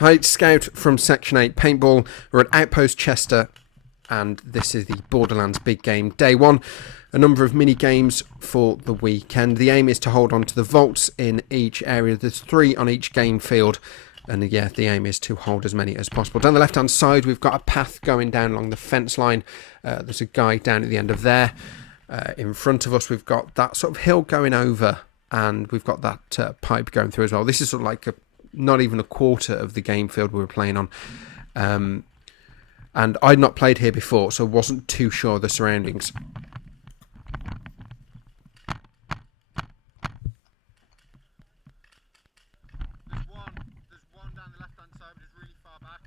Hi, it's Scout from Section 8 Paintball. We're at Outpost Chester, and this is the Borderlands big game, day one. A number of mini games for the weekend. The aim is to hold on to the vaults in each area. There's 3 on each game field, and yeah, the aim is to hold as many as possible. Down the left-hand side, we've got a path going down along the fence line. There's a guy down at the end of there. In front of us, we've got that sort of hill going over, and we've got that pipe going through as well. This is sort of like not even a quarter of the game field we were playing on. And I'd not played here before, so wasn't too sure of the surroundings. There's one down the left-hand side, but it's really far back.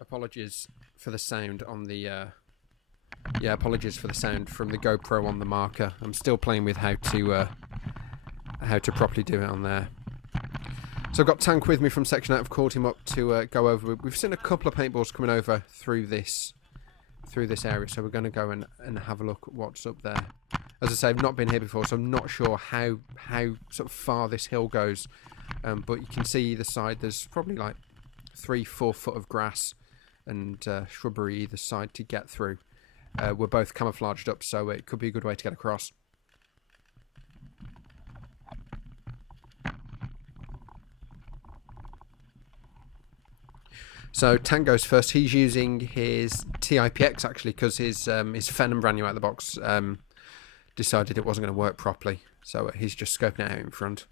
Apologies for the sound on the... apologies for the sound from the GoPro on the marker. I'm still playing with how to properly do it on there. So I've got Tank with me from Section 8. I've called him up to go over. We've seen a couple of paintballs coming over through this area, so we're going to go and have a look at what's up there. As I say, I've not been here before, so I'm not sure how sort of far this hill goes. But you can see either side. There's probably like 3-4 foot of grass and shrubbery either side to get through. We're both camouflaged up, so it could be a good way to get across. So Tank goes first. He's using his TIPX actually because his Phenom brand new out of the box decided it wasn't going to work properly. So he's just scoping it out in front.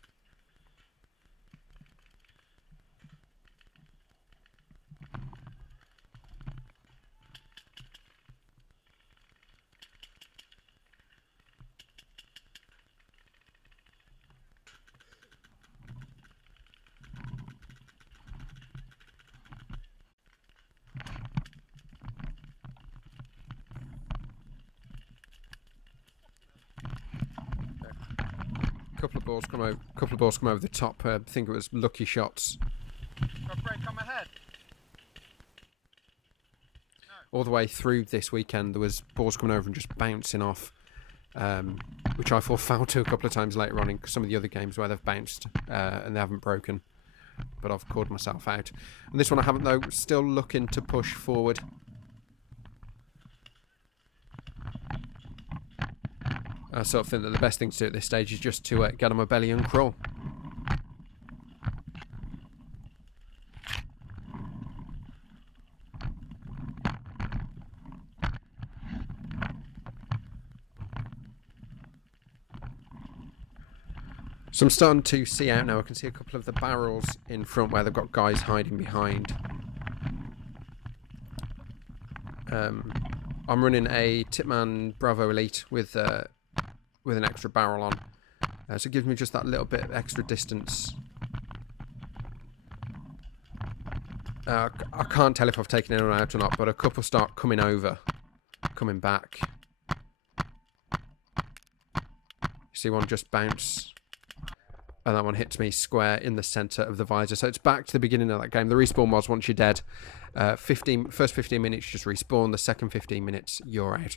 Couple of balls come over the top. I think it was lucky shots. Got a break on my head. No. All the way through this weekend, there was balls coming over and just bouncing off, which I fall foul to a couple of times later on in some of the other games where they've bounced and they haven't broken. But I've called myself out. And this one I haven't though. Still looking to push forward. I sort of think that the best thing to do at this stage is just to get on my belly and crawl. So I'm starting to see out now. I can see a couple of the barrels in front where they've got guys hiding behind. I'm running a Tipman Bravo Elite with an extra barrel on, so it gives me just that little bit of extra distance. I can't tell if I've taken anyone out or not, but a couple start coming back. You see one just bounce, and that one hits me square in the centre of the visor. So it's back to the beginning of that game. The respawn was once you're dead. First 15 minutes just respawn. The second 15 minutes you're out.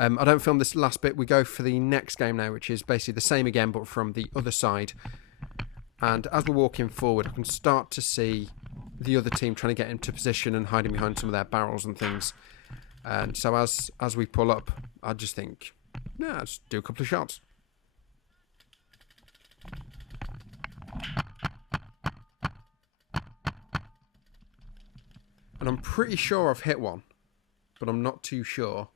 I don't film this last bit. We go for the next game now, which is basically the same again, but from the other side. And as we're walking forward, I can start to see the other team trying to get into position and hiding behind some of their barrels and things. And so as we pull up, I just think, yeah, let's do a couple of shots. And I'm pretty sure I've hit one, but I'm not too sure.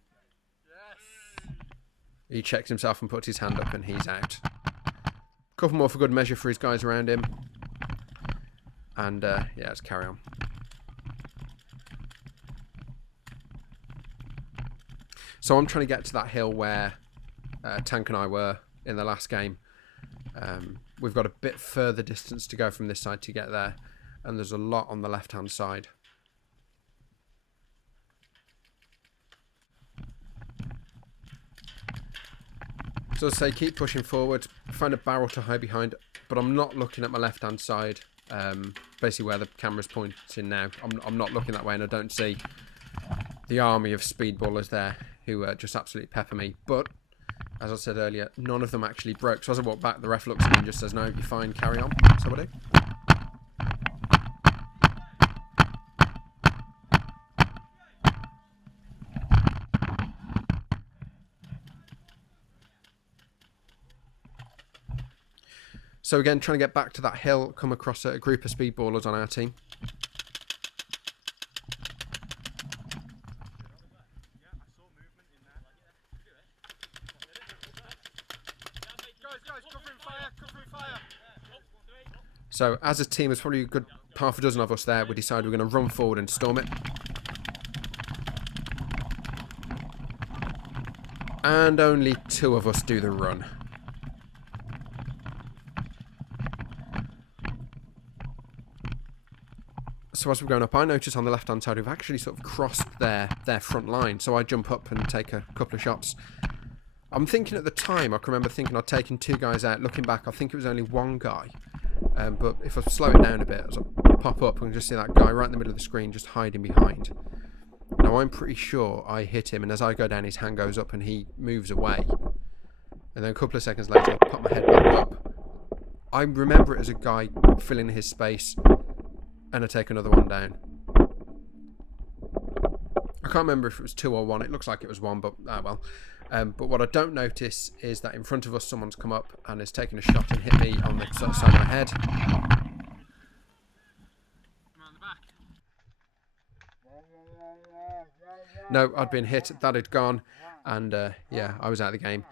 He checks himself and puts his hand up and he's out. Couple more for good measure for his guys around him. And yeah, let's carry on. So I'm trying to get to that hill where Tank and I were in the last game. We've got a bit further distance to go from this side to get there. And there's a lot on the left-hand side. So as I say, keep pushing forward, find a barrel to hide behind, but I'm not looking at my left-hand side, basically where the camera's pointing now. I'm not looking that way, and I don't see the army of speedballers there who just absolutely pepper me. But as I said earlier, none of them actually broke. So as I walk back, the ref looks at me and just says, "No, you're fine, carry on." So I do. So again, trying to get back to that hill, come across a group of speedballers on our team. So as a team, there's probably a good half a dozen of us there. We decided we're going to run forward and storm it. And only 2 of us do the run. So as we're going up, I notice on the left-hand side we've actually sort of crossed their front line. So I jump up and take a couple of shots. I'm thinking at the time, I can remember thinking I'd taken 2 guys out. Looking back, I think it was only 1 guy. But if I slow it down a bit, as I pop up, I can just see that guy right in the middle of the screen just hiding behind. Now I'm pretty sure I hit him, and as I go down, his hand goes up and he moves away. And then a couple of seconds later, I pop my head back up. I remember it as a guy filling his space, and I take another one down. I can't remember if it was 2 or 1. It looks like it was 1, but well. But what I don't notice is that in front of us, someone's come up and has taken a shot and hit me on the side of my head. No, I'd been hit. That had gone, and yeah, I was out of the game.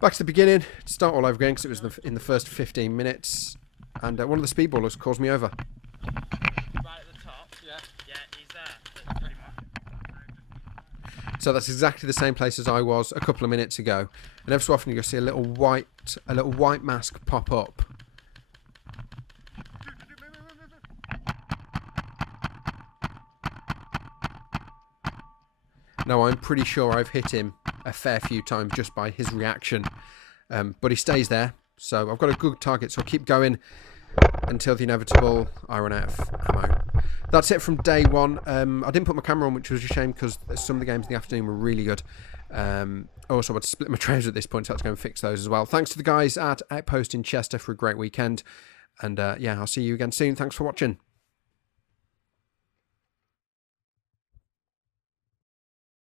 Back to the beginning, start all over again because it was in the first 15 minutes, and one of the speedballers calls me over. Right at the top. Yeah. Yeah, he's there. Pretty much. So that's exactly the same place as I was a couple of minutes ago, and every so often you'll see a little white mask pop up. Now I'm pretty sure I've hit him a fair few times just by his reaction, but he stays there. So I've got a good target, so I'll keep going until the inevitable I run out of ammo. That's it from day 1. I didn't put my camera on, which was a shame because some of the games in the afternoon were really good. Also, I'd split my trousers at this point, so I had to go and fix those as well. Thanks to the guys at Outpost in Chester for a great weekend. And yeah, I'll see you again soon. Thanks for watching.